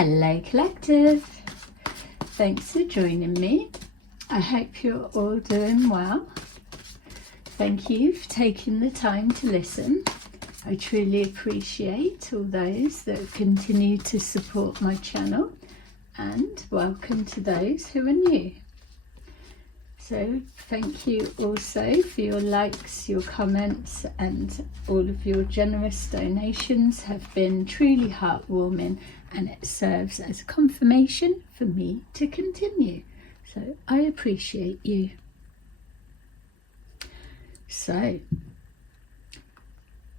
Hello Collective, thanks for joining me. I hope you're all doing well. Thank you for taking the time to listen. I truly appreciate all those that continue to support my channel, and welcome to those who are new. So thank you also for your likes, your comments, and all of your generous donations have been truly heartwarming, and it serves as confirmation for me to continue. So I appreciate you. So,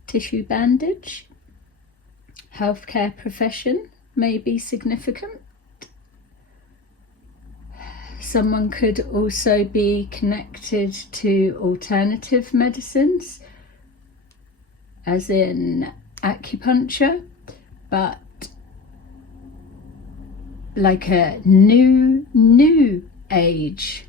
tissue bandage, healthcare profession may be significant. Someone could also be connected to alternative medicines, as in acupuncture, but like a new age.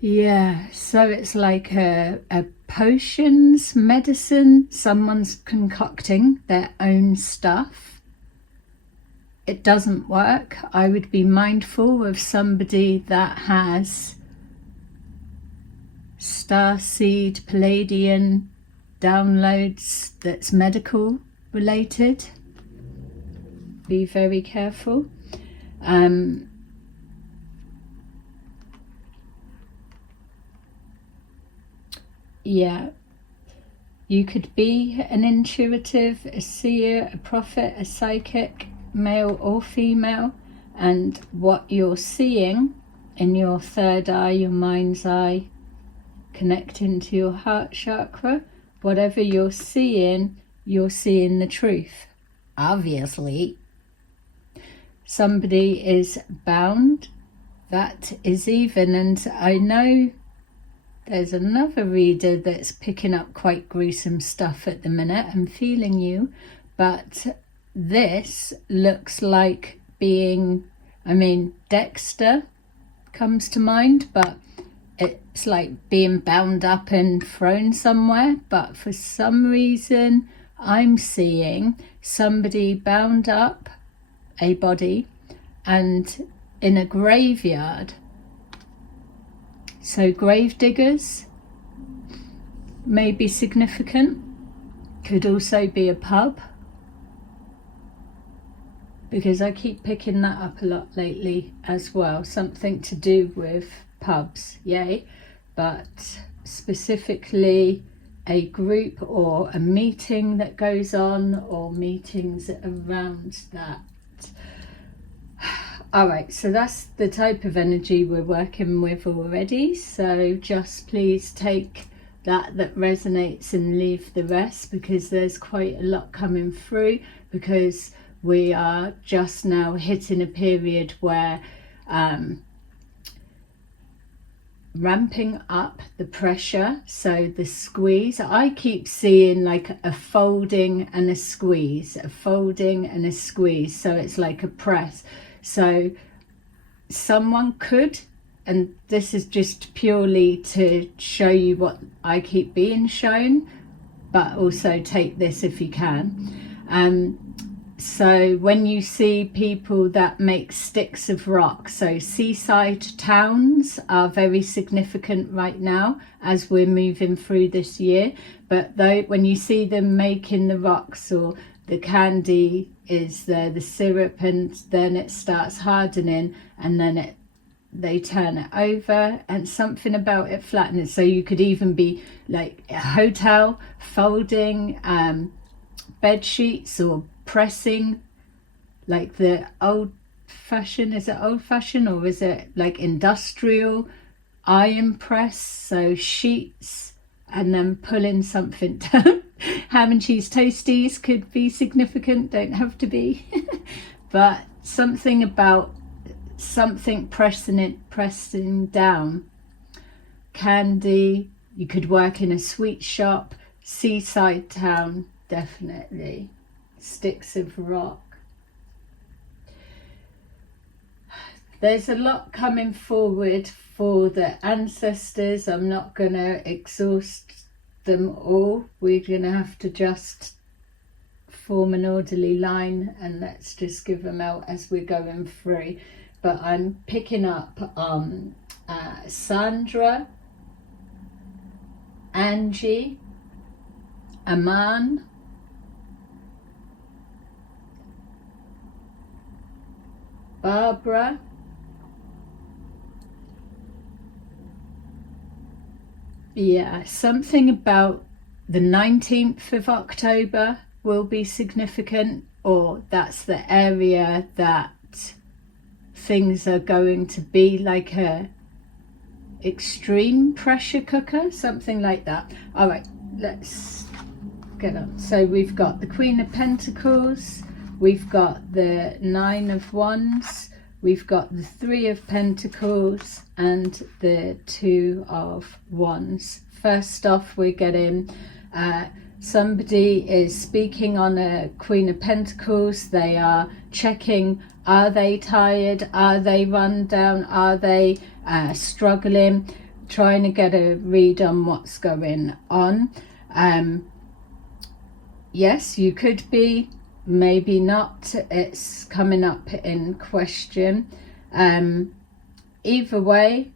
Yeah, so it's like a potions, medicine, someone's concocting their own stuff. It doesn't work. I would be mindful of somebody that has starseed, Palladian downloads that's medical related. Be very careful. Yeah, you could be an intuitive, a seer, a prophet, a psychic, male or female, and what you're seeing in your third eye, your mind's eye, connecting to your heart chakra, whatever you're seeing the truth. Obviously, somebody is bound. That is even, and I know there's another reader that's picking up quite gruesome stuff at the minute. I'm feeling you, but this looks like being, Dexter comes to mind, but it's like being bound up and thrown somewhere. But for some reason, I'm seeing somebody bound up, a body, and in a graveyard. So grave diggers may be significant. Could also be a pub, because I keep picking that up a lot lately as well. Something to do with pubs, yay. But specifically a group or a meeting that goes on, or meetings around that. All right, so that's the type of energy we're working with already. So just please take that resonates and leave the rest, because there's quite a lot coming through, because we are just now hitting a period where ramping up the pressure, so the squeeze. I keep seeing like a folding and a squeeze, a folding and a squeeze, so it's like a press. So someone could, and this is just purely to show you what I keep being shown, but also take this if you can. So when you see people that make sticks of rock, so seaside towns are very significant right now as we're moving through this year. But though, when you see them making the rocks, or the candy is there, the syrup, and then it starts hardening, and then they turn it over, and something about it flattening. So you could even be like a hotel folding bed sheets, or pressing, like the old-fashioned, is it old-fashioned, or is it like industrial iron press? So sheets, and then pulling something down. Ham and cheese toasties could be significant, don't have to be. But something about something pressing down. Candy, you could work in a sweet shop. Seaside town, definitely. Sticks of rock. There's a lot coming forward for the ancestors. I'm not going to exhaust them all. We're going to have to just form an orderly line, and let's just give them out as we're going through. But I'm picking up Sandra, Angie, Aman, Barbara, yeah, something about the 19th of October will be significant, or that's the area that things are going to be like a extreme pressure cooker, something like that. All right, let's get on. So we've got the Queen of Pentacles, we've got the Nine of Wands, we've got the Three of Pentacles, and the Two of Wands. First off, we're getting somebody is speaking on a Queen of Pentacles. They are checking, are they tired, are they run down, are they struggling, trying to get a read on what's going on. Yes, you could be, maybe not, it's coming up in question. Either way,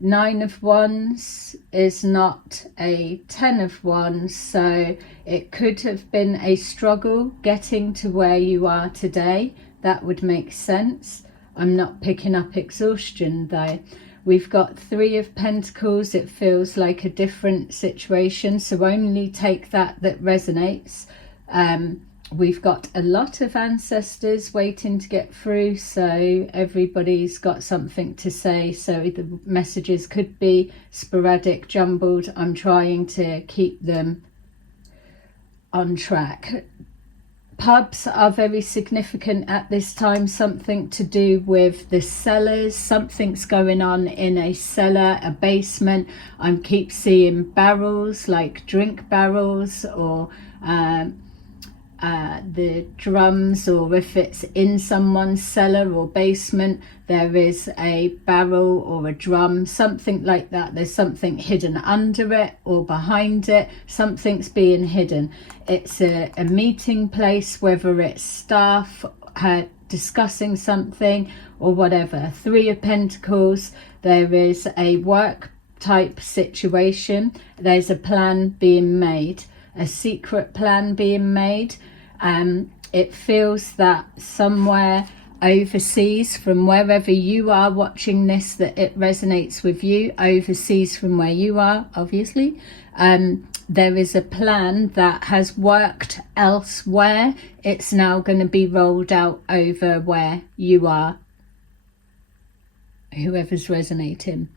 Nine of Wands is not a 10 of Wands, so it could have been a struggle getting to where you are today. That would make sense. I'm not picking up exhaustion though. We've got Three of Pentacles. It feels like a different situation, so only take that resonates. We've got a lot of ancestors waiting to get through, so everybody's got something to say, so the messages could be sporadic, jumbled. I'm trying to keep them on track. Pubs are very significant at this time, something to do with the cellars. Something's going on in a cellar, a basement. I keep seeing barrels, like drink barrels, or the drums, or if it's in someone's cellar or basement, there is a barrel or a drum, something like that. There's something hidden under it or behind it. Something's being hidden. It's a meeting place, whether it's staff discussing something or whatever. Three of Pentacles, there is a work type situation. There's a plan being made, a secret plan being made. It feels that somewhere overseas, from wherever you are watching this, that it resonates with you. Overseas from where you are, obviously, there is a plan that has worked elsewhere. It's now going to be rolled out over where you are, whoever's resonating.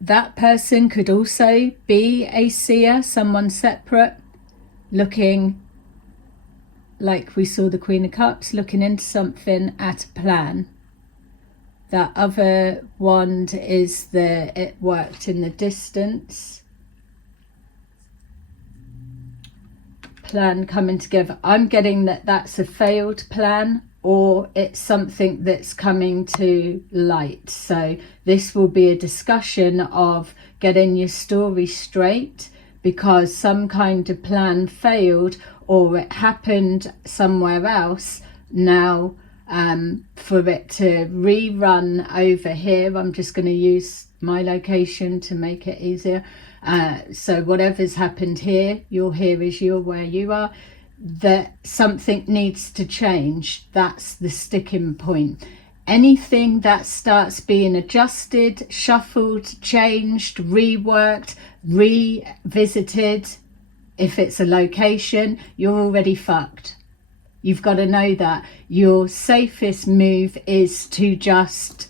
That person could also be a seer, someone separate, looking, like we saw the Queen of Cups, looking into something at a plan. That other wand is it worked in the distance. Plan coming together. I'm getting that that's a failed plan, or it's something that's coming to light. So this will be a discussion of getting your story straight, because some kind of plan failed, or it happened somewhere else. Now for it to rerun over here, I'm just going to use my location to make it easier. So whatever's happened here, you're here as you're where you are, that something needs to change. That's the sticking point. Anything that starts being adjusted, shuffled, changed, reworked, revisited, if it's a location, you're already fucked. You've got to know that. Your safest move is to just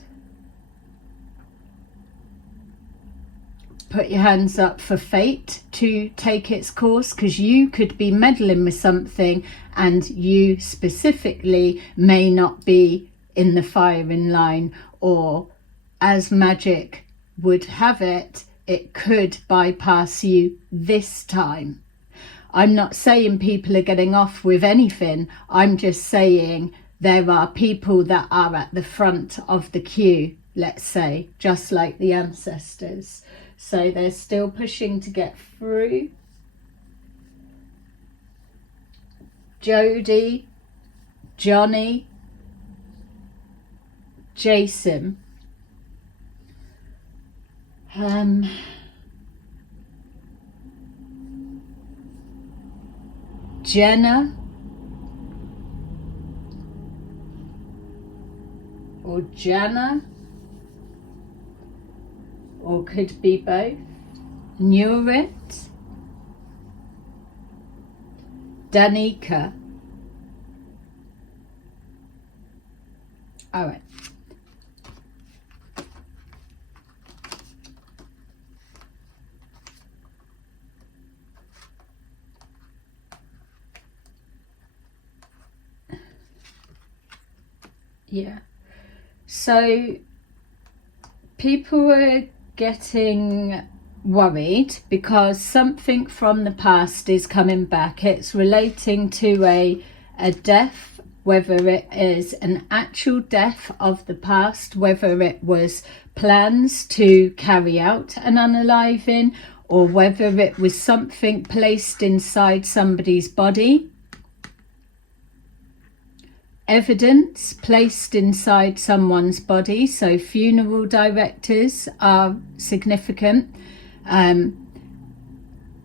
put your hands up for fate to take its course, because you could be meddling with something and you specifically may not be in the firing line, or as magic would have it, it could bypass you this time. I'm not saying people are getting off with anything. I'm just saying there are people that are at the front of the queue, let's say, just like the ancestors. So they're still pushing to get through. Jody, Johnny, Jason, Jenna, or Jana, or could be both. Nurit, Danica. All right. Yeah. So people are getting worried because something from the past is coming back. It's relating to a death, whether it is an actual death of the past, whether it was plans to carry out an unaliving, or whether it was something placed inside somebody's body. Evidence placed inside someone's body, so funeral directors are significant.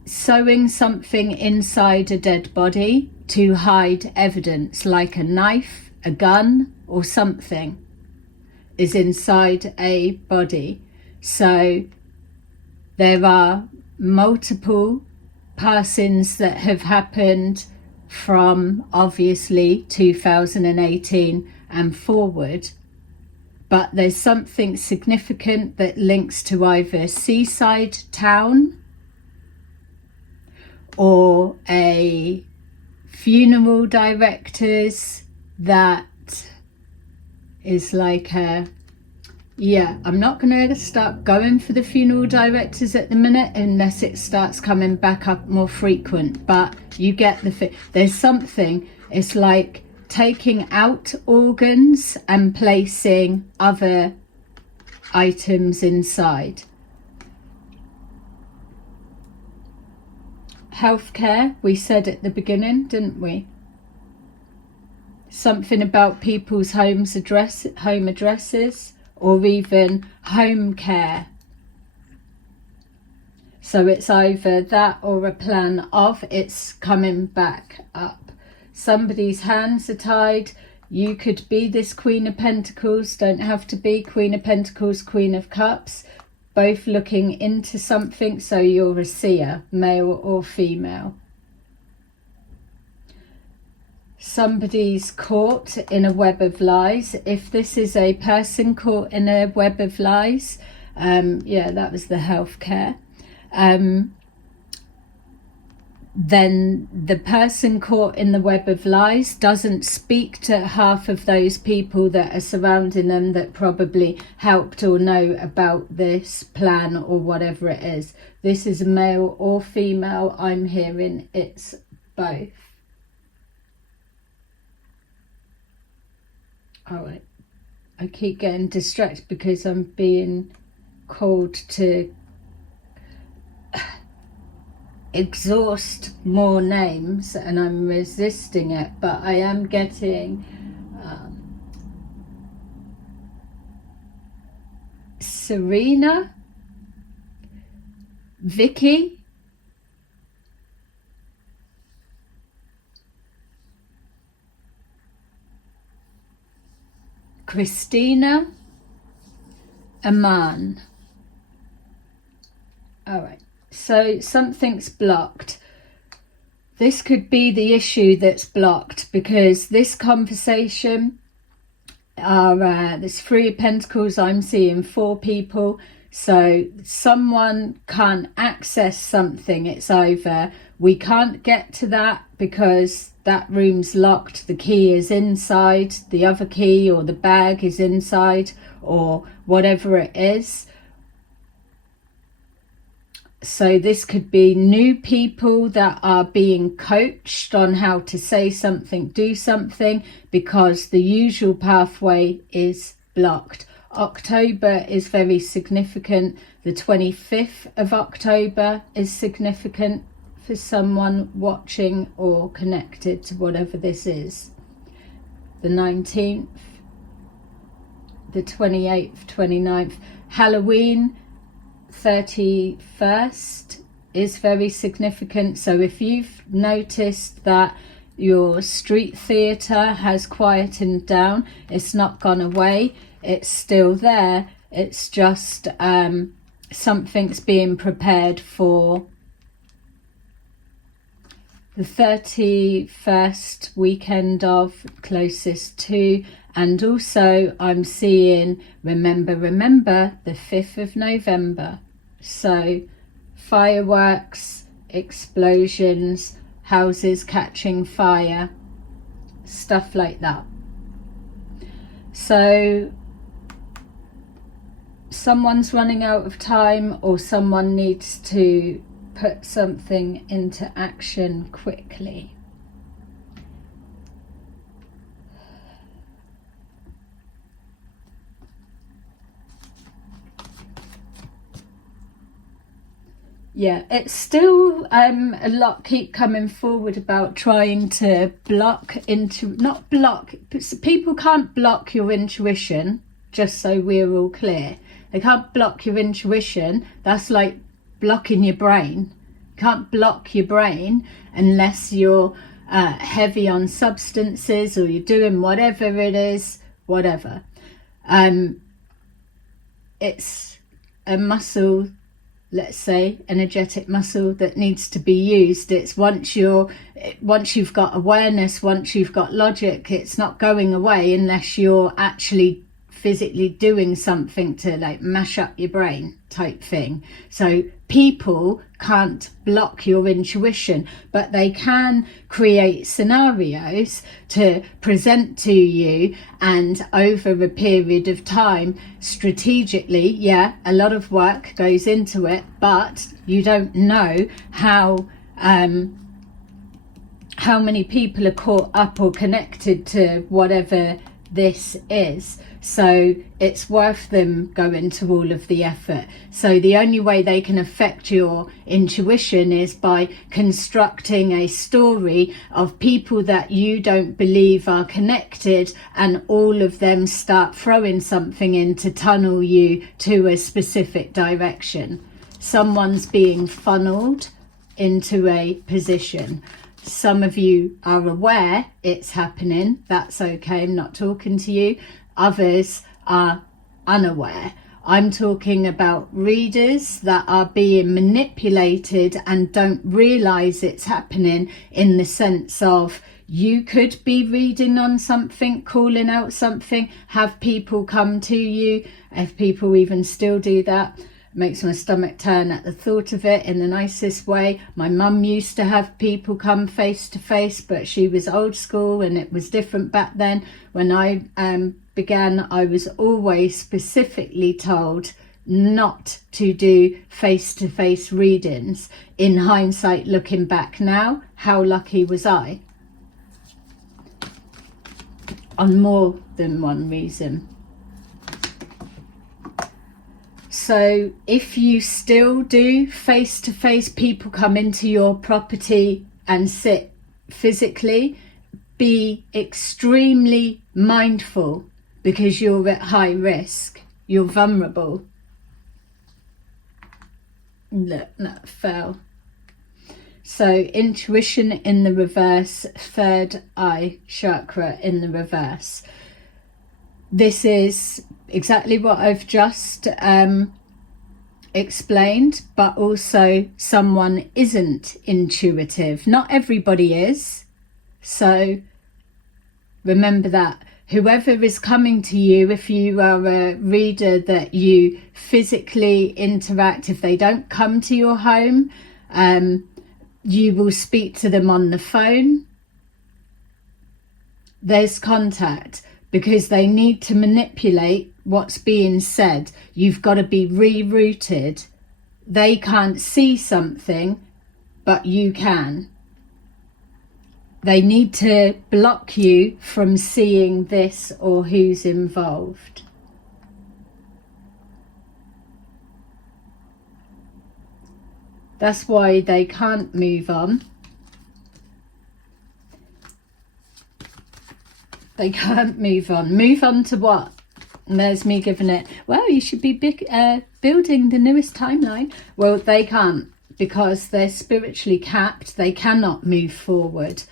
Sewing something inside a dead body to hide evidence, like a knife, a gun, or something is inside a body. So there are multiple passings that have happened from obviously 2018 and forward, but there's something significant that links to either seaside town or a funeral directors that is like a, yeah, I'm not going to start going for the funeral directors at the minute unless it starts coming back up more frequent, but you get the there's something, it's like taking out organs and placing other items inside. Healthcare, we said at the beginning, didn't we? Something about people's home addresses, or even home care. So it's either that or a plan of it's coming back up. Somebody's hands are tied. You could be this Queen of Pentacles, don't have to be Queen of Pentacles, Queen of Cups, both looking into something, so you're a seer, male or female. Somebody's caught in a web of lies. If this is a person caught in a web of lies, yeah, that was the healthcare. Then the person caught in the web of lies doesn't speak to half of those people that are surrounding them that probably helped or know about this plan or whatever it is. This is male or female. I'm hearing it's both. All right. I keep getting distracted because I'm being called to exhaust more names and I'm resisting it, but I am getting Serena, Vicky, Christina, Aman. All right. So something's blocked. This could be the issue that's blocked, because this conversation, there's 3 of Pentacles, I'm seeing 4 people. So someone can't access something. It's either we can't get to that because that room's locked, the key is inside, the other key or the bag is inside, or whatever it is. So this could be new people that are being coached on how to say something, do something, because the usual pathway is blocked. October is very significant. The 25th of October is significant for someone watching or connected to whatever this is. The 19th, the 28th, 29th, Halloween, 31st is very significant. So if you've noticed that your street theatre has quietened down, it's not gone away, it's still there, it's just something's being prepared for the 31st weekend of, closest to. And also I'm seeing remember the 5th of November. So fireworks, explosions, houses catching fire, stuff like that. So someone's running out of time, or someone needs to put something into action quickly. Yeah, it's still a lot keep coming forward about trying to block not block, people can't block your intuition, just so we're all clear. They can't block your intuition. That's like blocking your brain. You can't block your brain unless you're heavy on substances, or you're doing whatever it is, whatever. It's a muscle, let's say, energetic muscle that needs to be used. It's once you've got awareness, once you've got logic, it's not going away unless you're actually physically doing something to like mash up your brain type thing. So people can't block your intuition, but they can create scenarios to present to you, and over a period of time, strategically, yeah, a lot of work goes into it, but you don't know how many people are caught up or connected to whatever this is. So it's worth them going to all of the effort. So the only way they can affect your intuition is by constructing a story of people that you don't believe are connected, and all of them start throwing something in to tunnel you to a specific direction. Someone's being funneled into a position. Some of you are aware it's happening. That's okay. I'm not talking to you. Others are unaware. I'm talking about readers that are being manipulated and don't realize it's happening, in the sense of you could be reading on something, calling out something, have people come to you, if people even still do that. Makes my stomach turn at the thought of it, in the nicest way. My mum used to have people come face to face, but she was old school and it was different back then. When I began, I was always specifically told not to do face-to-face readings. In hindsight, looking back now, how lucky was I? On more than one reason. So if you still do face-to-face, people come into your property and sit physically, be extremely mindful, because you're at high risk, you're vulnerable. Look, that fell. So intuition in the reverse, third eye chakra in the reverse. This is exactly what I've just explained, but also someone isn't intuitive. Not everybody is. So remember that. Whoever is coming to you, if you are a reader that you physically interact, if they don't come to your home, you will speak to them on the phone. There's contact, because they need to manipulate what's being said. You've got to be rerouted. They can't see something, but you can. They need to block you from seeing this or who's involved. That's why they can't move on. They can't move on. Move on to what? And there's me giving it, well, you should be building the newest timeline. Well, they can't, because they're spiritually capped. They cannot move forward.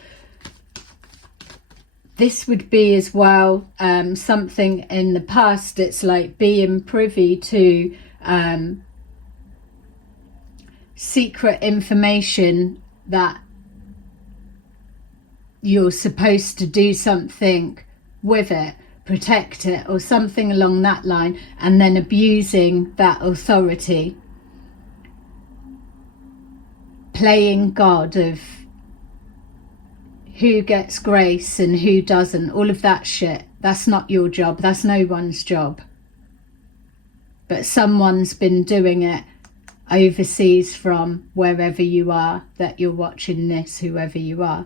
This would be as well something in the past. It's like being privy to secret information that you're supposed to do something with it, protect it, or something along that line, and then abusing that authority, playing God of who gets grace and who doesn't, all of that shit. That's not your job. That's no one's job. But someone's been doing it overseas from wherever you are that you're watching this, whoever you are.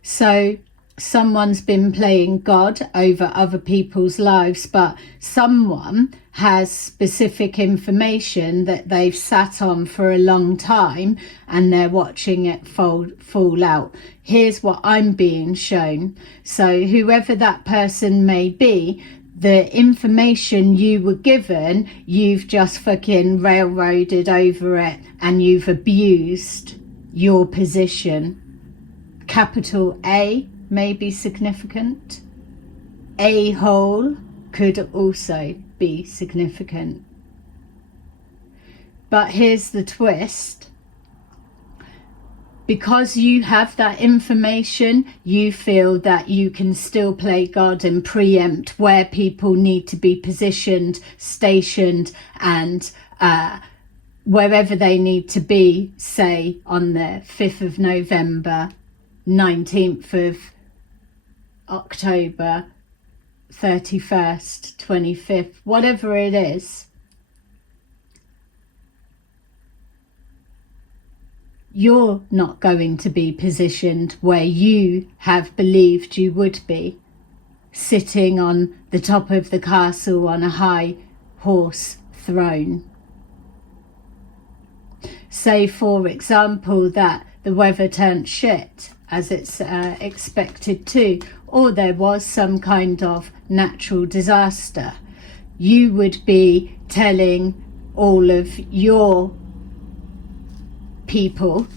So someone's been playing God over other people's lives, but someone has specific information that they've sat on for a long time and they're watching it fall out. Here's what I'm being shown. So whoever that person may be, the information you were given, you've just fucking railroaded over it and you've abused your position. Capital A may be significant. A-hole could also be significant. But here's the twist. Because you have that information, you feel that you can still play God and preempt where people need to be positioned, stationed, and wherever they need to be, say on the 5th of November, 19th of October, 31st, 25th, whatever it is. You're not going to be positioned where you have believed you would be, sitting on the top of the castle on a high horse throne. Say, for example, that the weather turned shit, as it's expected to, or there was some kind of natural disaster. You would be telling all of your people,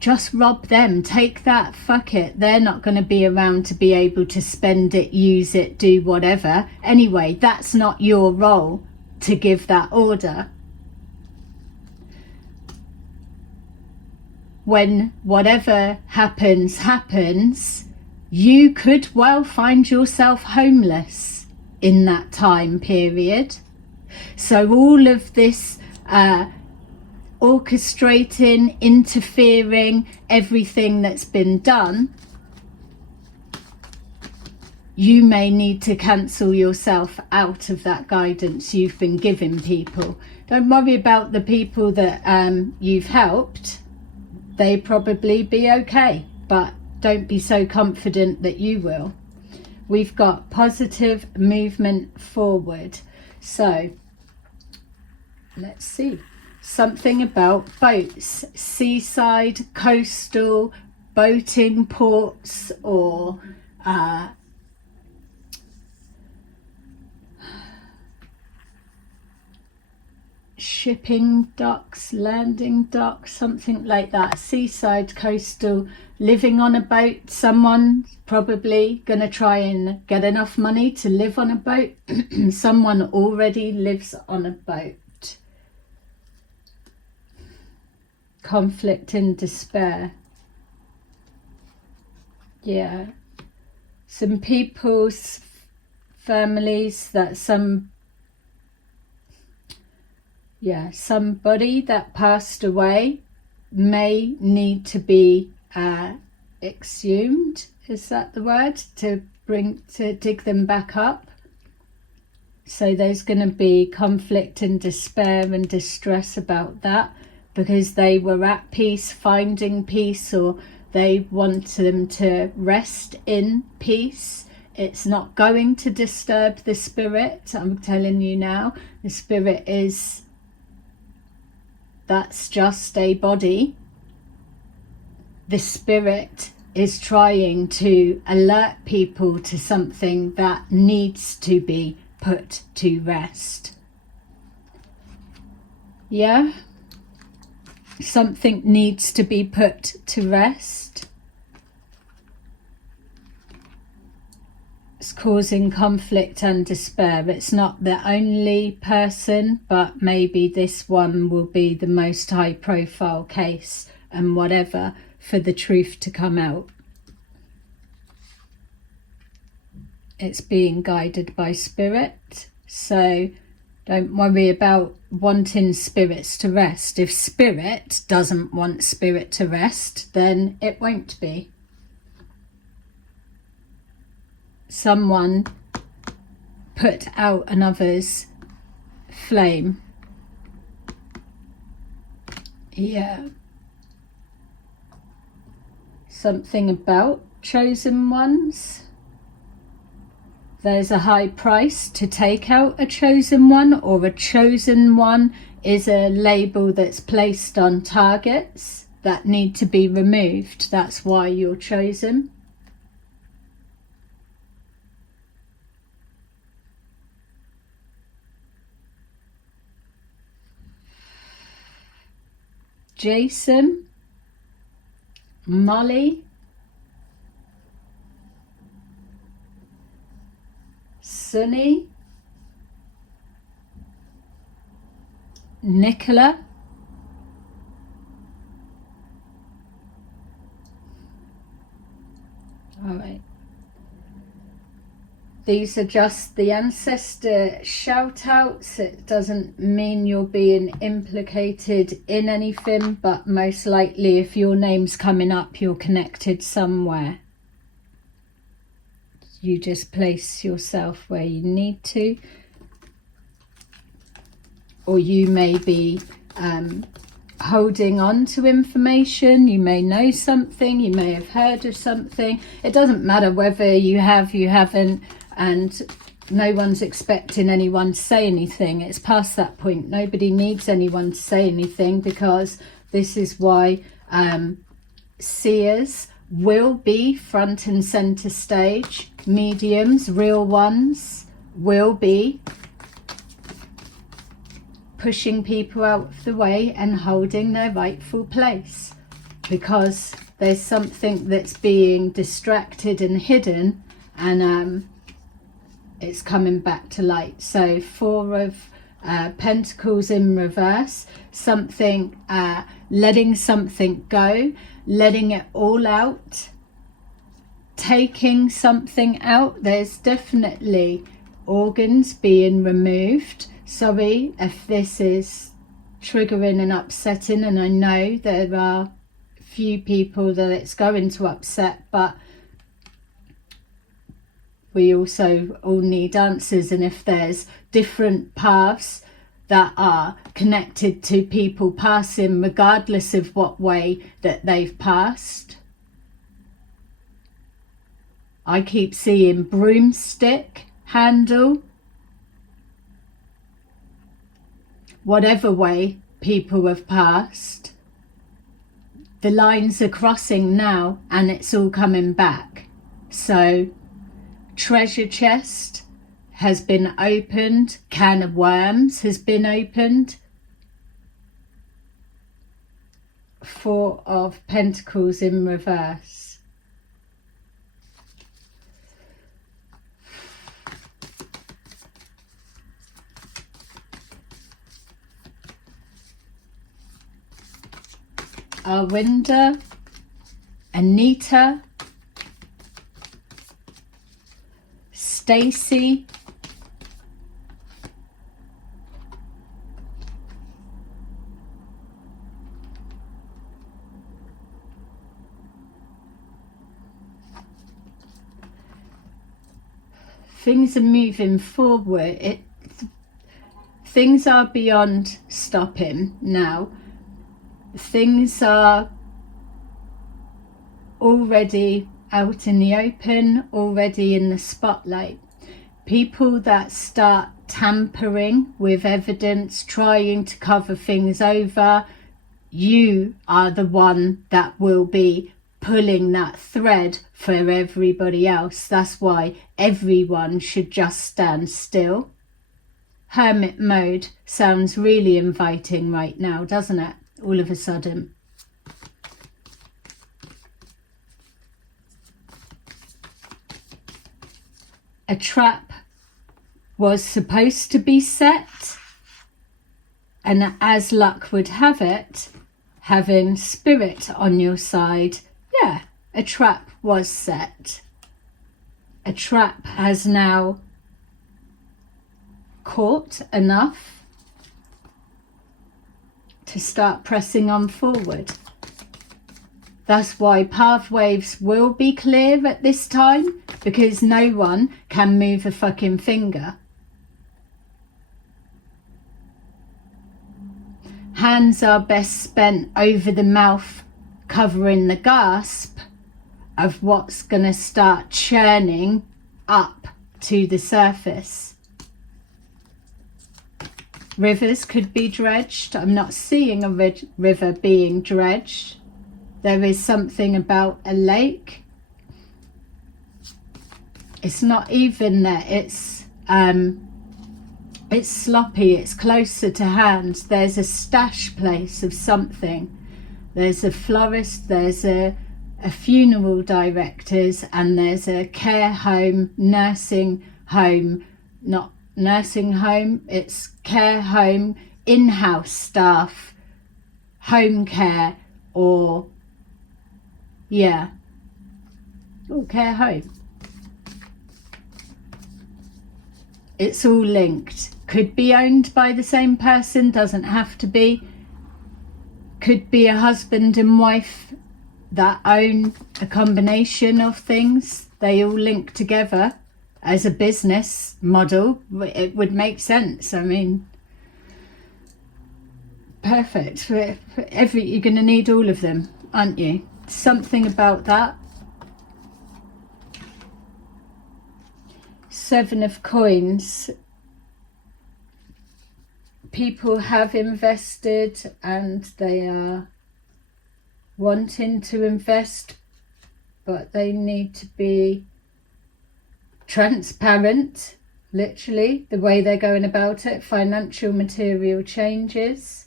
just rob them, take that, fuck it, they're not going to be around to be able to spend it, use it, do whatever. Anyway, that's not your role to give that order. When whatever happens, you could well find yourself homeless in that time period. So all of this orchestrating, interfering, everything that's been done, you may need to cancel yourself out of that guidance you've been giving people. Don't worry about the people that you've helped. They probably be okay, but don't be so confident that you will. We've got positive movement forward. So let's see. Something about boats, seaside, coastal, boating ports, or shipping docks, landing docks, something like that. Seaside, coastal, living on a boat. Someone's probably going to try and get enough money to live on a boat. Someone already lives on a boat. Conflict and despair. Yeah. Some people's families that somebody that passed away may need to be exhumed, is that the word, to dig them back up. So there's going to be conflict and despair and distress about that, because they were at peace, finding peace, or they want them to rest in peace. It's not going to disturb the spirit, I'm telling you now. The spirit is that's just a body. The spirit is trying to alert people to something that needs to be put to rest. Yeah? Something needs to be put to rest. It's causing conflict and despair. It's not the only person, but maybe this one will be the most high profile case and whatever, for the truth to come out. It's being guided by spirit, so don't worry about wanting spirits to rest. If spirit doesn't want spirit to rest, then it won't be. Someone put out another's flame. Yeah. Something about chosen ones. There's a high price to take out a chosen one, or a chosen one is a label that's placed on targets that need to be removed. That's why you're chosen. Jason, Molly, Sunny, Nicola, all right. These are just the ancestor shout outs. It doesn't mean you're being implicated in anything, but most likely if your name's coming up, you're connected somewhere. You just place yourself where you need to. Or you may be holding on to information. You may know something. You may have heard of something. It doesn't matter whether you have, you haven't. And no one's expecting anyone to say anything. It's past that point. Nobody needs anyone to say anything, because this is why seers will be front and center stage. Mediums, real ones, will be pushing people out of the way and holding their rightful place, because there's something that's being distracted and hidden, and it's coming back to light. So 4 of Pentacles in reverse, something, letting something go, letting it all out, taking something out. There's definitely organs being removed. Sorry if this is triggering and upsetting, and I know there are few people that it's going to upset, but we also all need answers. And if there's different paths that are connected to people passing, regardless of what way that they've passed, I keep seeing broomstick handle. Whatever way people have passed, the lines are crossing now and it's all coming back. So treasure chest has been opened, can of worms has been opened. 4 of Pentacles in reverse. Arwinda, Anita, Stacy, things are moving forward. Things are beyond stopping now. Things are already out in the open, already in the spotlight. People that start tampering with evidence, trying to cover things over, you are the one that will be pulling that thread for everybody else. That's why everyone should just stand still. Hermit mode sounds really inviting right now, doesn't it? All of a sudden. A trap was supposed to be set, and as luck would have it, having spirit on your side, yeah, a trap was set. A trap has now caught enough to start pressing on forward. That's why path waves will be clear at this time, because no one can move a fucking finger. Hands are best spent over the mouth, covering the gasp of what's going to start churning up to the surface. Rivers could be dredged. I'm not seeing a river being dredged. There is something about a lake. It's not even there. It's sloppy. It's closer to hand. There's a stash place of something. There's a florist. There's a funeral directors, and there's a care home, nursing home, not nursing home. It's care home, in-house staff, home care, or yeah, care home. It's all linked. Could be owned by the same person, doesn't have to be. Could be a husband and wife that own a combination of things. They all link together as a business model. It would make sense. I mean, perfect. You're going to need all of them, aren't you? Something about that. Seven of Coins. People have invested and they are wanting to invest, but they need to be transparent, literally, the way they're going about it. Financial material changes.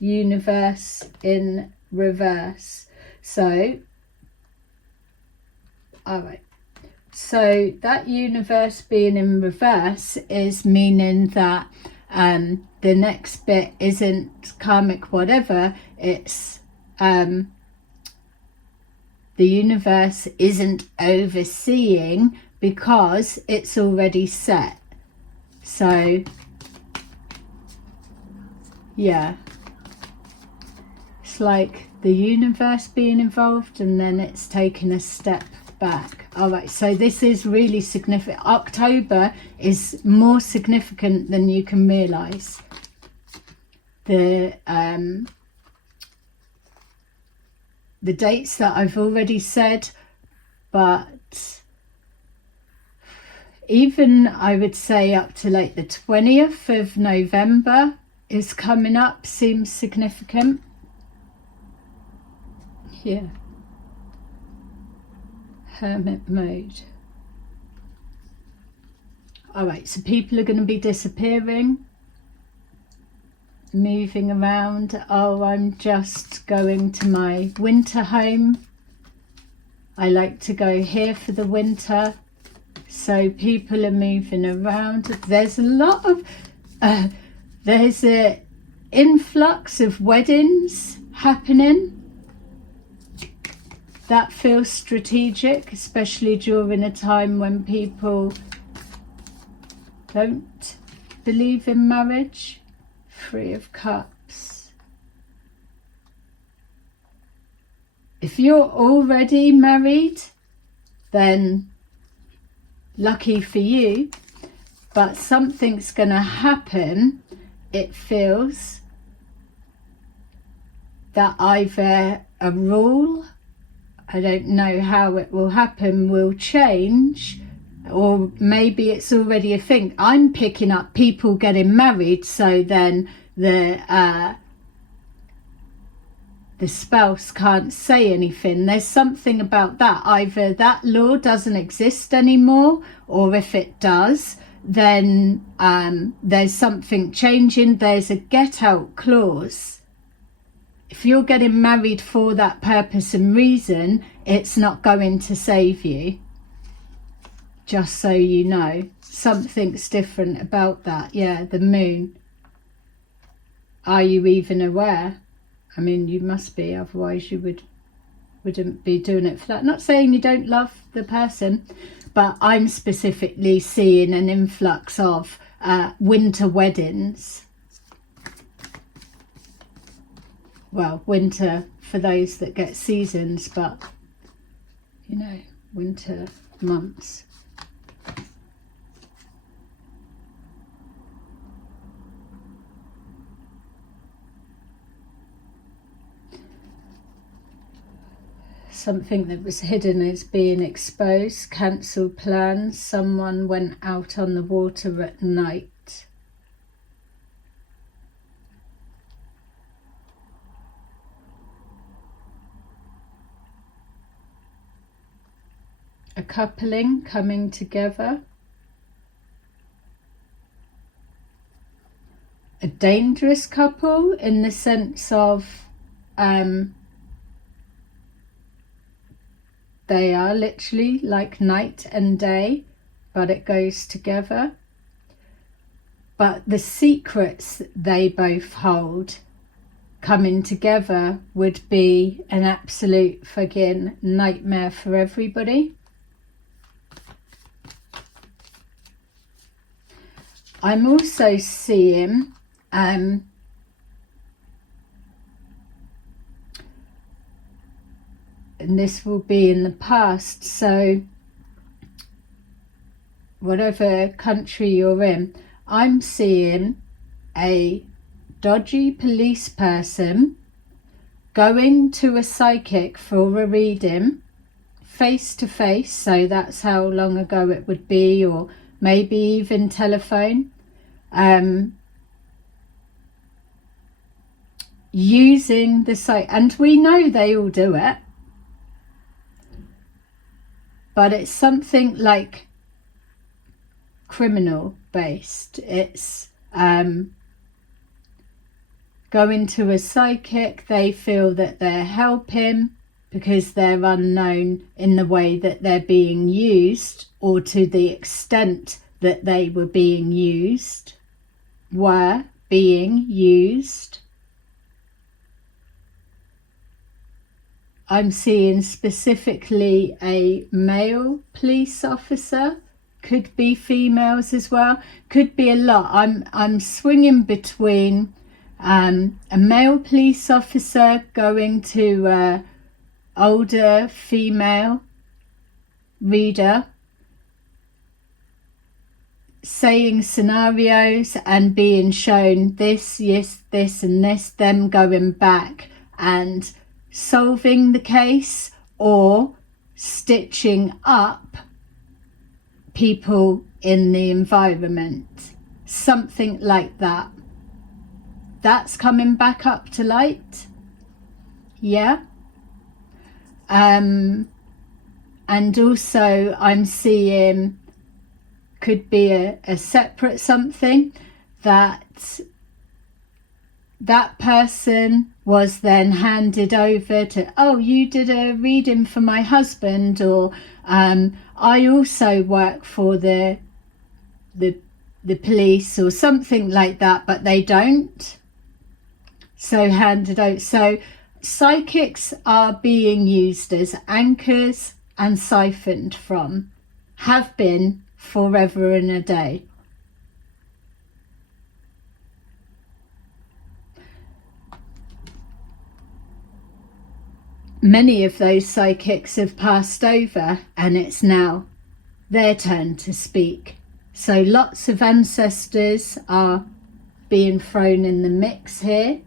Universe in reverse. So, all right. So that universe being in reverse is meaning that the next bit isn't karmic whatever, it's the universe isn't overseeing because it's already set. So yeah, it's like the universe being involved and then it's taken a step back. All right, so this is really significant. October is more significant than you can realize. The dates that I've already said, but even I would say up to like the 20th of November is coming up, seems significant. Yeah. Hermit mode. All right, so people are going to be disappearing, moving around. Oh, I'm just going to my winter home. I like to go here for the winter. So people are moving around. There's a lot of there's a influx of weddings happening. That feels strategic, especially during a time when people don't believe in marriage. Three of Cups. If you're already married, then lucky for you, but something's going to happen. It feels that either a rule, I don't know how it will happen, will change, or maybe it's already a thing. I'm picking up people getting married, so then the the spouse can't say anything. There's something about that. Either that law doesn't exist anymore, or if it does, then there's something changing. There's a get out clause. If you're getting married for that purpose and reason, it's not going to save you. Just so you know, something's different about that. Yeah, the moon. Are you even aware? I mean, you must be, otherwise you wouldn't be doing it for that. Not saying you don't love the person, but I'm specifically seeing an influx of winter weddings. Well, winter for those that get seasons, but, you know, winter months. Something that was hidden is being exposed. Cancelled plans. Someone went out on the water at night. A coupling coming together. A dangerous couple in the sense of they are literally like night and day, but it goes together. But the secrets they both hold coming together would be an absolute fucking nightmare for everybody. I'm also seeing and this will be in the past, so whatever country you're in, I'm seeing a dodgy police person going to a psychic for a reading face to face, so that's how long ago it would be, or maybe even telephone, using the site, and we know they all do it, but it's something like criminal based. It's going to a psychic. They feel that they're helping because they're unknown in the way that they're being used, or to the extent that they were being used. I'm seeing specifically a male police officer, could be females as well, could be a lot. I'm swinging between a male police officer going to a older female reader, saying scenarios and being shown this, yes, this and this, them going back and solving the case or stitching up people in the environment, something like that. That's coming back up to light. Yeah. And also I'm seeing, could be a separate something, that person was then handed over to, oh, you did a reading for my husband, or I also work for the police, or something like that, but they don't. So handed out. So psychics are being used as anchors and siphoned from, have been forever and a day. Many of those psychics have passed over, and it's now their turn to speak. So lots of ancestors are being thrown in the mix here.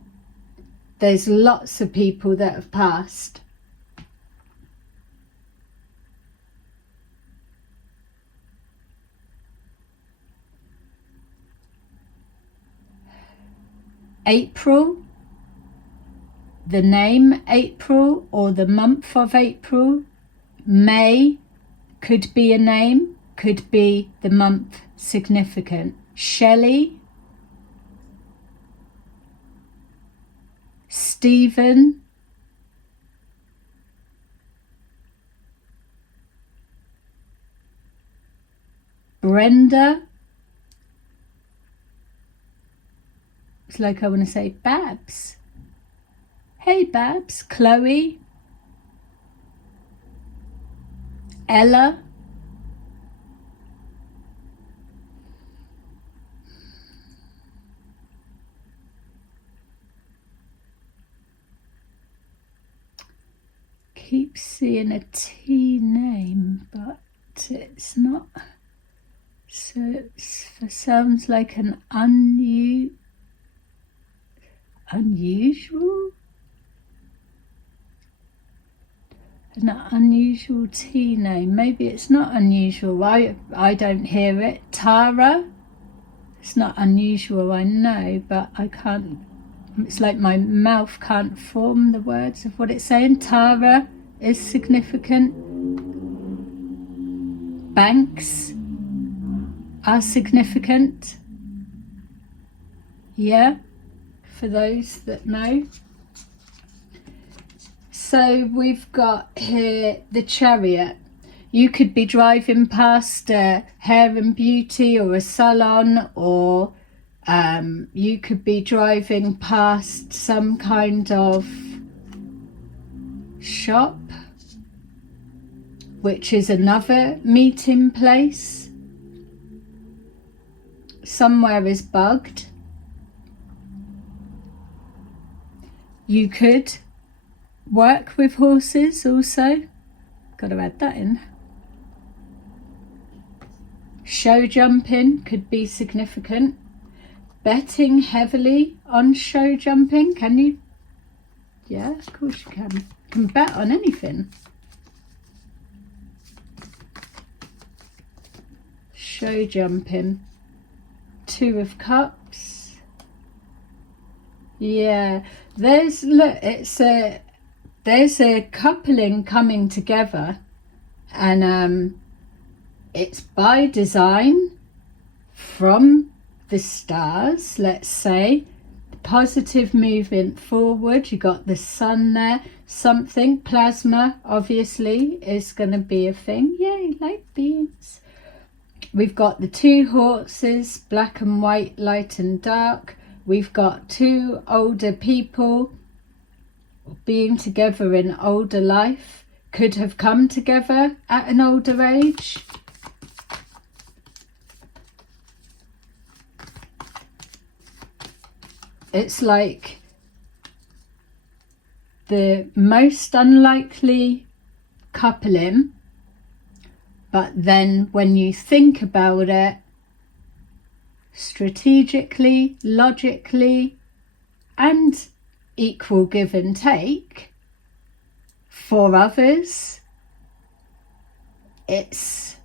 There's lots of people that have passed. April, the name April or the month of April. May could be a name, could be the month significant. Shelley, Stephen, Brenda. It's like I want to say Babs. Hey Babs. Chloe, Ella, keep seeing a T name, but it's not. So it sounds like an unusual. An unusual T name. Maybe it's not unusual. I don't hear it. Tara. It's not unusual, I know, but I can't. It's like my mouth can't form the words of what it's saying. Tara is significant. Banks are significant. Yeah, for those that know. So we've got here the Chariot. You could be driving past a hair and beauty or a salon, or you could be driving past some kind of shop, which is another meeting place. Somewhere is bugged. You could work with horses also. Got to add that in. Show jumping could be significant. Betting heavily on show jumping. Can you? Yeah, of course you can. You can bet on anything. Show jumping. 2 of Cups. Yeah, there's a coupling coming together, and it's by design from the stars, let's say. Positive movement forward. You got the sun there. Something plasma obviously is going to be a thing. Yay, light beams. We've got the 2 horses, black and white, light and dark. We've got 2 older people being together in older life. Could have come together at an older age. It's like the most unlikely coupling, but then when you think about it strategically, logically, and equal give and take for others, it's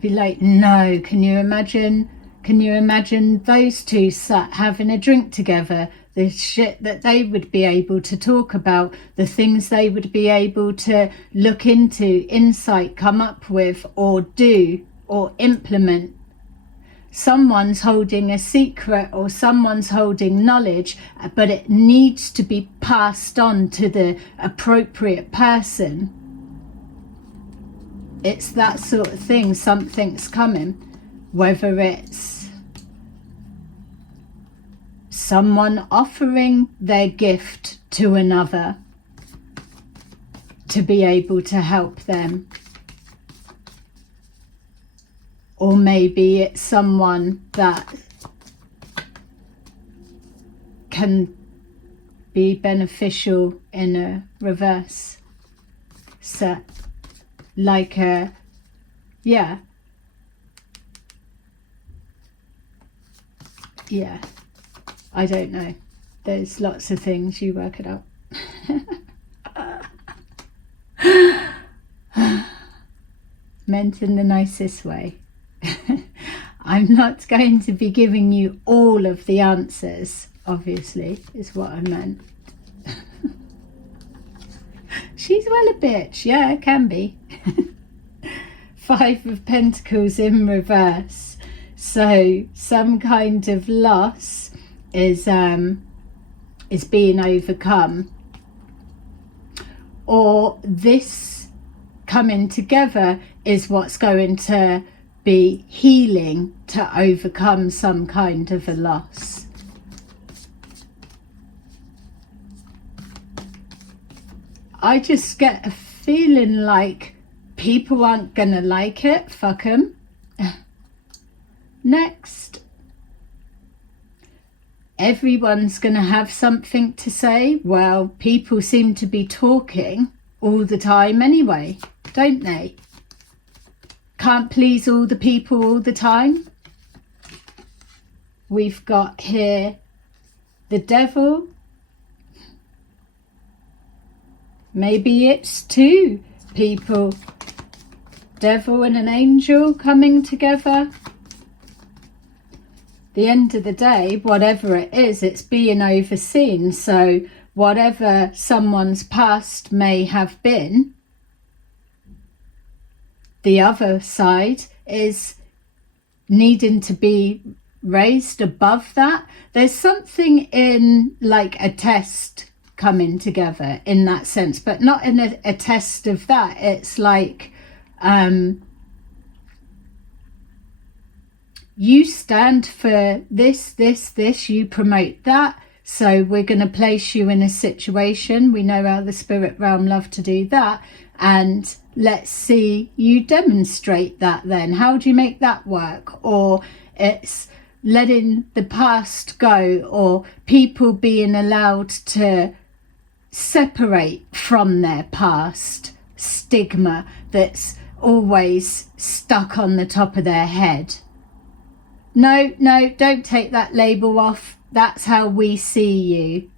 be like, no, can you imagine those two sat having a drink together? The shit that they would be able to talk about, the things they would be able to look into, insight, come up with, or do, or implement. Someone's holding a secret, or someone's holding knowledge, but it needs to be passed on to the appropriate person. It's that sort of thing. Something's coming, whether it's someone offering their gift to another to be able to help them. Or maybe it's someone that can be beneficial in a reverse. So, like a, yeah. I don't know. There's lots of things. You work it out. Meant in the nicest way. I'm not going to be giving you all of the answers, obviously, is what I meant. She's well a bitch. Yeah, it can be. 5 of Pentacles in reverse. So some kind of loss is being overcome, or this coming together is what's going to be healing to overcome some kind of a loss. I just get a feeling like people aren't gonna like it. Fuck them. Next. Everyone's gonna have something to say. Well, people seem to be talking all the time anyway, don't they? Can't please all the people all the time. We've got here the devil. Maybe it's 2 people, devil and an angel coming together. The end of the day, whatever it is, it's being overseen. So whatever someone's past may have been, the other side is needing to be raised above that. There's something in like a test coming together in that sense, but not in a test of that. It's like you stand for this, you promote that, so we're going to place you in a situation. We know how the spirit realm love to do that, and let's see you demonstrate that. Then how do you make that work? Or it's letting the past go, or people being allowed to separate from their past stigma that's always stuck on the top of their head. No, don't take that label off. That's how we see you.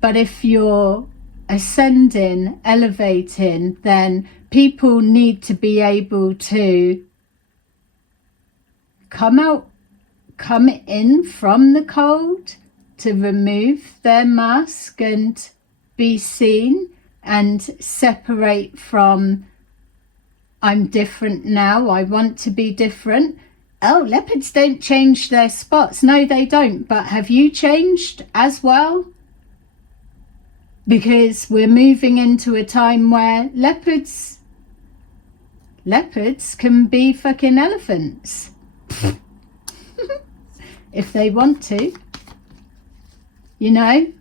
But if you're ascending, elevating, then people need to be able to come in from the cold, to remove their mask and be seen, and separate from, I'm different now, I want to be different. Oh, leopards don't change their spots. No, they don't. But have you changed as well? Because we're moving into a time where leopards can be fucking elephants. If they want to. You know?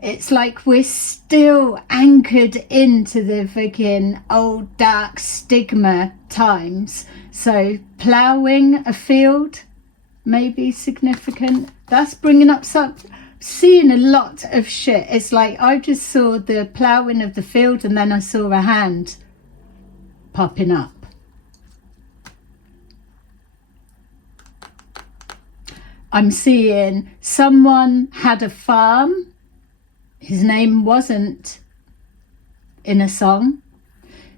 It's like we're still anchored into the fucking old dark stigma times. So ploughing a field may be significant. That's bringing up seeing a lot of shit. It's like I just saw the ploughing of the field, and then I saw a hand popping up. I'm seeing someone had a farm. His name wasn't in a song.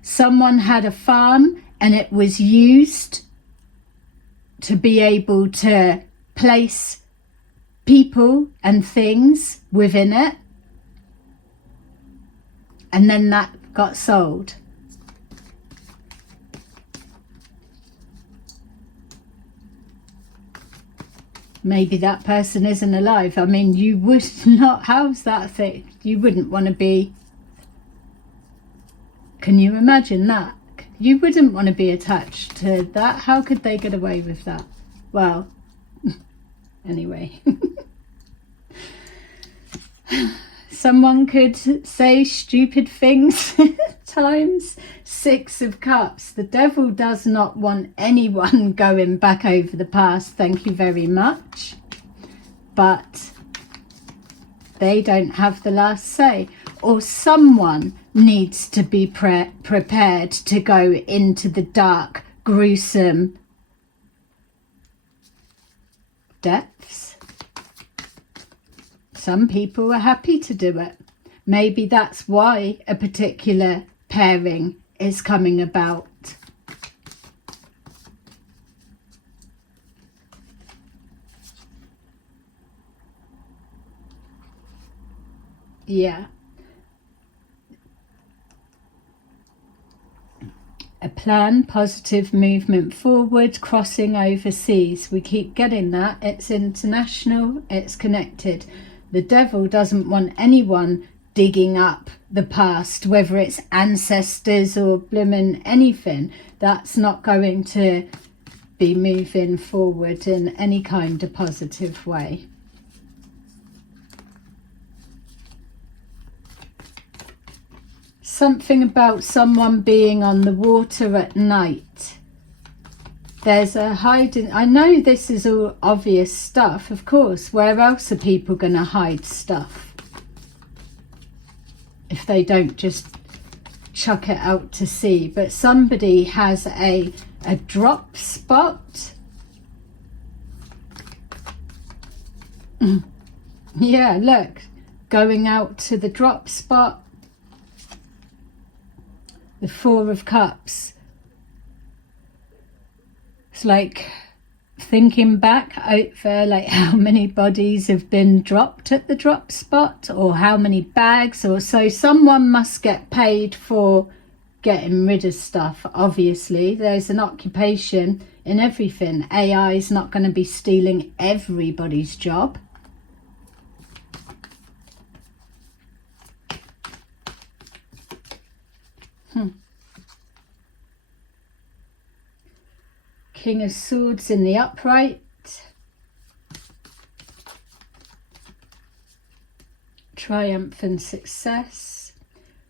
Someone had a farm, and it was used to be able to place people and things within it. And then that got sold. Maybe that person isn't alive. I mean, you would not, how's that thing? You wouldn't want to be, can you imagine that? You wouldn't want to be attached to that. How could they get away with that? Well, anyway. Someone could say stupid things times 6 of Cups. The devil does not want anyone going back over the past, thank you very much. But they don't have the last say. Or someone needs to be prepared to go into the dark, gruesome depths. Some people are happy to do it. Maybe that's why a particular pairing is coming about. Yeah. A plan, positive movement forward, crossing overseas. We keep getting that. It's international, it's connected. The devil doesn't want anyone digging up the past, whether it's ancestors or blooming anything. That's not going to be moving forward in any kind of positive way. Something about someone being on the water at night. There's a hiding. I know this is all obvious stuff, of course. Where else are people going to hide stuff if they don't just chuck it out to sea? But somebody has a drop spot. Yeah, look, going out to the drop spot. The Four of Cups. It's like thinking back over like how many bodies have been dropped at the drop spot, or how many bags or so. Someone must get paid for getting rid of stuff. Obviously, there's an occupation in everything. AI is not going to be stealing everybody's job. King of Swords in the upright. Triumph and success.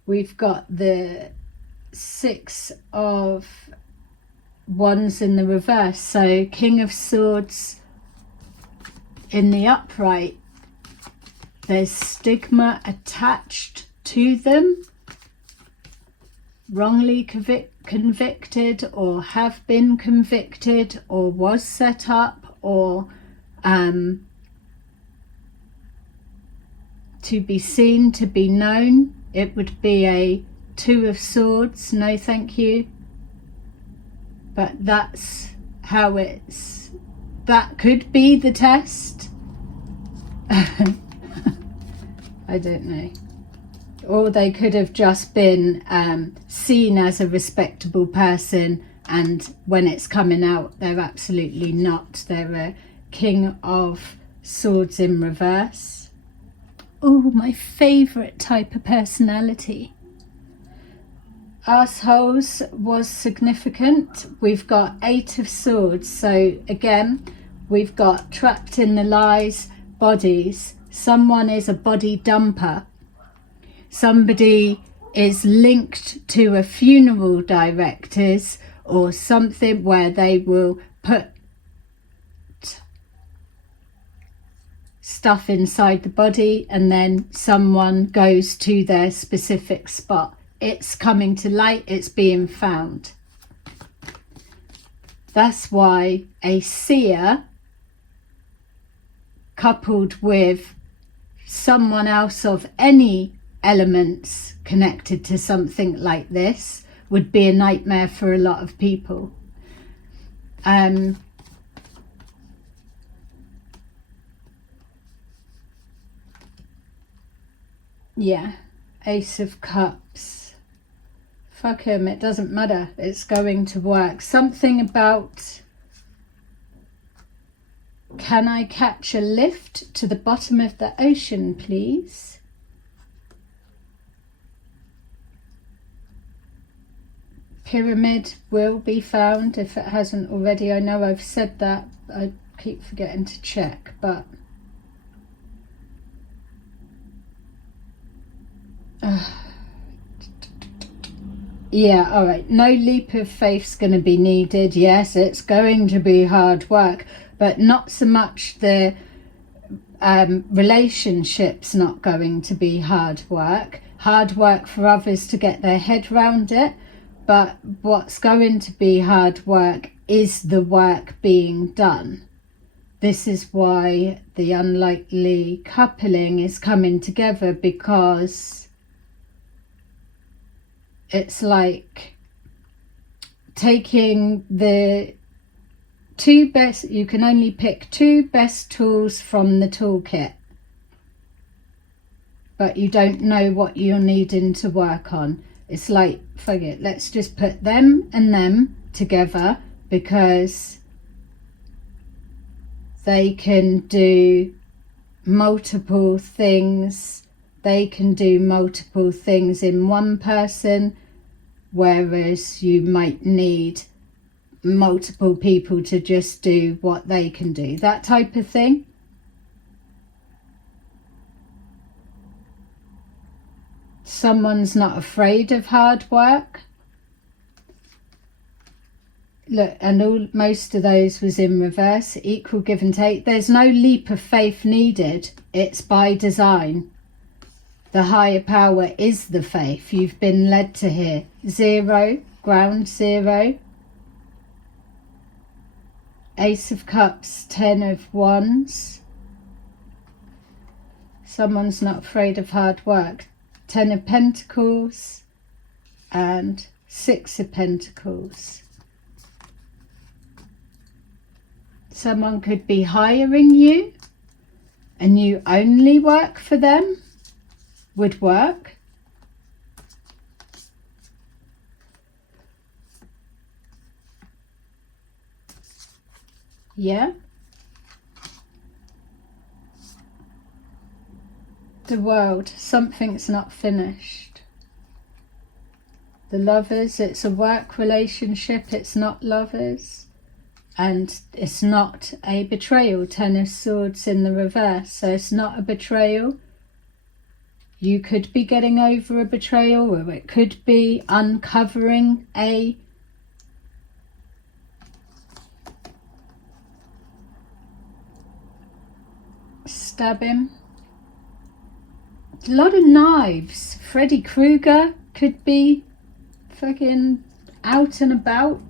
We've got the Six of Wands in the reverse. So King of Swords in the upright. There's stigma attached to them. Wrongly convicted, or have been convicted, or was set up, or to be seen, to be known. It would be a Two of Swords. No thank you. But that's how it's, that could be the test. I don't know. Or they could have just been seen as a respectable person, and when it's coming out, they're absolutely not. They're a King of Swords in reverse. Oh, my favourite type of personality. Assholes was significant. We've got Eight of Swords. So again, we've got trapped in the lies, bodies. Someone is a body dumper. Somebody is linked to a funeral directors or something where they will put stuff inside the body, and then someone goes to their specific spot. It's coming to light, it's being found. That's why a seer coupled with someone else of any elements connected to something like this would be a nightmare for a lot of people. Yeah, Ace of Cups. Fuck him, it doesn't matter, it's going to work. Something about, can I catch a lift to the bottom of the ocean, please? Pyramid will be found if it hasn't already. I know I've said that, I keep forgetting to check, but yeah, all right. No leap of faith's going to be needed. Yes, it's going to be hard work, but not so much the relationship's not going to be hard work. Hard work for others to get their head round it. But what's going to be hard work is the work being done. This is why the unlikely coupling is coming together, because it's like taking the two best, you can only pick two best tools from the toolkit. but you don't know what you're needing to work on. It's like, fuck it, let's just put them and them together, because they can do multiple things. They can do multiple things in one person, whereas you might need multiple people to just do what they can do. That type of thing. Someone's not afraid of hard work. Look, and most of those was in reverse. Equal give and take. There's no leap of faith needed. It's by design. The higher power is the faith. You've been led to here. 0, ground 0. Ace of Cups, 10 of Wands. Someone's not afraid of hard work. 10 of Pentacles and 6 of Pentacles. Someone could be hiring you and you only work for them. Would work. Yeah. The World, something's not finished. The Lovers, it's a work relationship, it's not lovers. And it's not a betrayal. 10 of Swords in the reverse. So it's not a betrayal. You could be getting over a betrayal, or it could be uncovering a stabbing. A lot of knives. Freddy Krueger could be fucking out and about.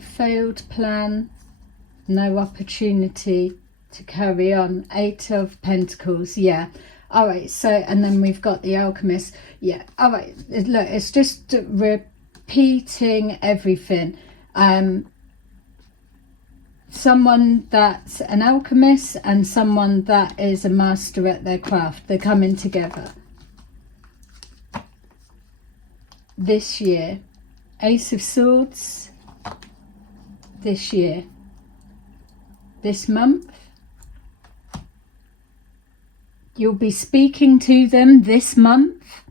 Failed plan, no opportunity to carry on. 8 of Pentacles, yeah. All right, so, and then we've got the Alchemist. Yeah, all right, look, it's just repeating everything. Someone that's an alchemist and someone that is a master at their craft. They're coming together. This year. Ace of Swords. This year, this month, you'll be speaking to them this month,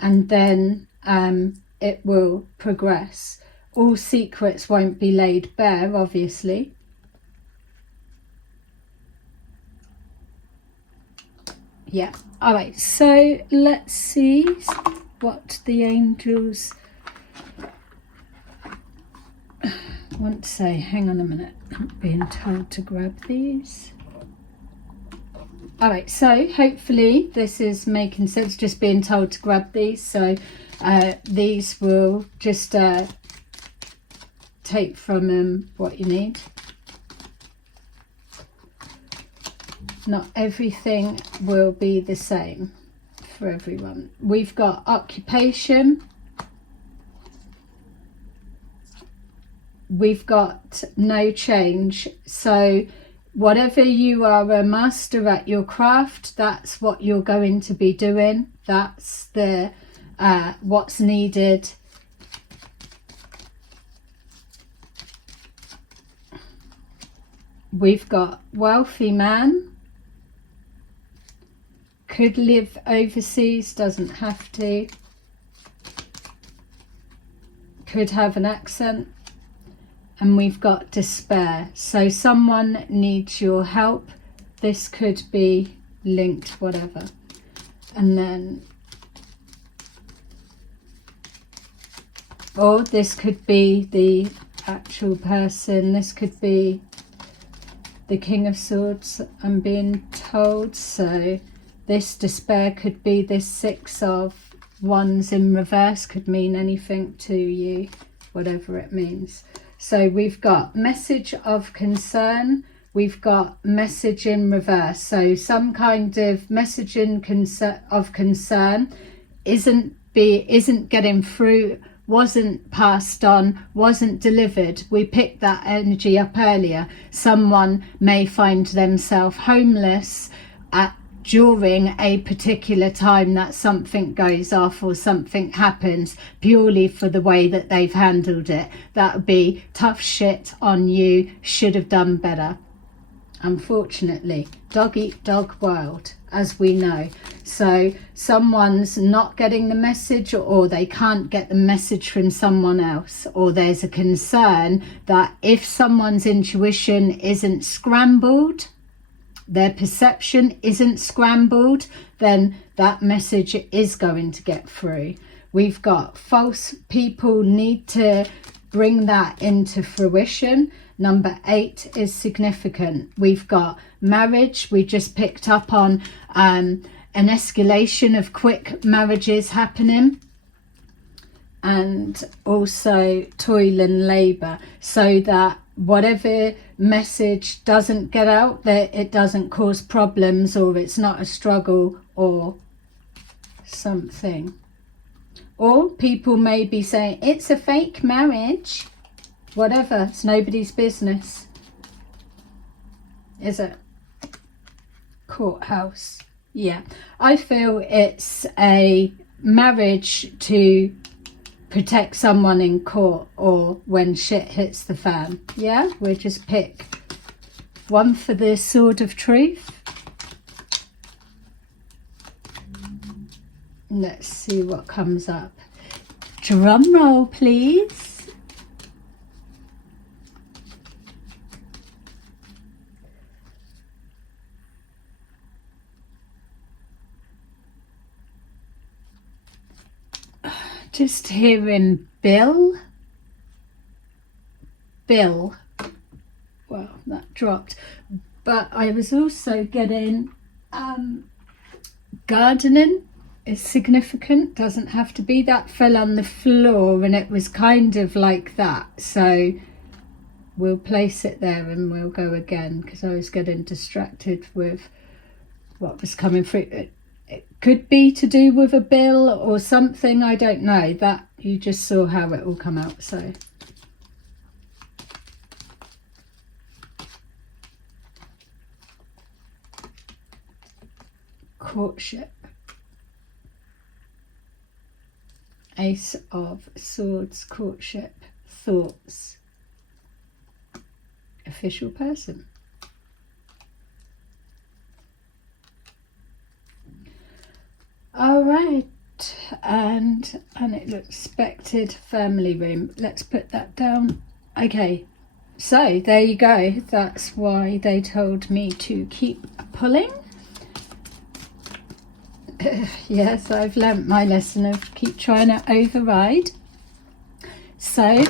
and then it will progress. All secrets won't be laid bare, obviously. Yeah, all right, so let's see what the angels want to say. Hang on a minute, I'm being told to grab these. All right, so hopefully this is making sense, just being told to grab these. So these will just take from them what you need. Not everything will be the same for everyone. We've got occupation. We've got no change. So whatever you are a master at your craft, that's what you're going to be doing. That's the what's needed. We've got wealthy man. Could live overseas, doesn't have to. Could have an accent. And we've got despair. So someone needs your help. This could be linked, whatever. And then, or this could be the actual person. This could be the King of Swords, I'm being told. So this despair could be this 6 of Wands in reverse, could mean anything to you, whatever it means. So we've got message of concern, we've got message in reverse. So some kind of message of concern isn't getting through wasn't passed on, wasn't delivered. We picked that energy up earlier. Someone may find themselves homeless during a particular time that something goes off or something happens, purely for the way that they've handled it. That would be tough shit on you, should have done better. Unfortunately, dog eat dog world, as we know. So someone's not getting the message, or they can't get the message from someone else, or there's a concern that if someone's intuition isn't scrambled, their perception isn't scrambled, then that message is going to get through. We've got false people need to bring that into fruition. Number 8 is significant. We've got marriage. We just picked up on an escalation of quick marriages happening, and also toil and labor, so that whatever message doesn't get out, that it doesn't cause problems, or it's not a struggle or something. Or people may be saying it's a fake marriage. Whatever, it's nobody's business, is it? Courthouse. Yeah, I feel it's a marriage to protect someone in court, or when shit hits the fan. Yeah, we'll just pick one for the sword of truth. Let's see what comes up. Drum roll, please. Just hearing Bill. Well, that dropped. But I was also getting gardening is significant. Doesn't have to be. That fell on the floor and it was kind of like that. So we'll place it there and we'll go again, because I was getting distracted with what was coming through. It could be to do with a bill or something, I don't know. That you just saw how it all come out. So courtship. Ace of Swords, courtship, thoughts, official person. All right, and it looks expected family room. Let's put that down. Okay, so there you go. That's why they told me to keep pulling. Yes, I've learnt my lesson of keep trying to override. So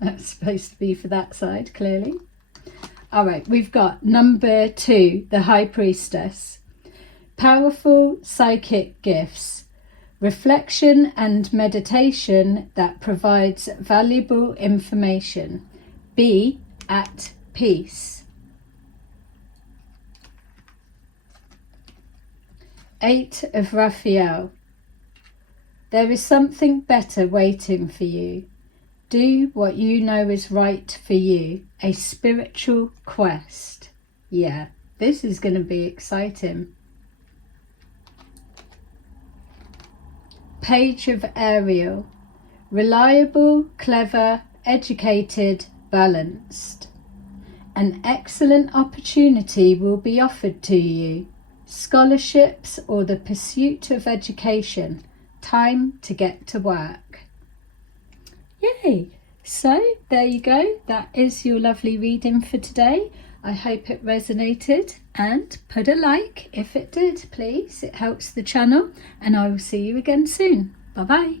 that's supposed to be for that side, clearly. All right, we've got number 2, the High Priestess. Powerful psychic gifts. Reflection and meditation that provides valuable information. Be at peace. 8 of Raphael. There is something better waiting for you. Do what you know is right for you. A spiritual quest. Yeah, this is going to be exciting. Page of Ariel. Reliable, clever, educated, balanced. An excellent opportunity will be offered to you. Scholarships or the pursuit of education. Time to get to work. Yay! So there you go. That is your lovely reading for today. I hope it resonated, and put a like if it did, please. It helps the channel, and I will see you again soon. Bye bye.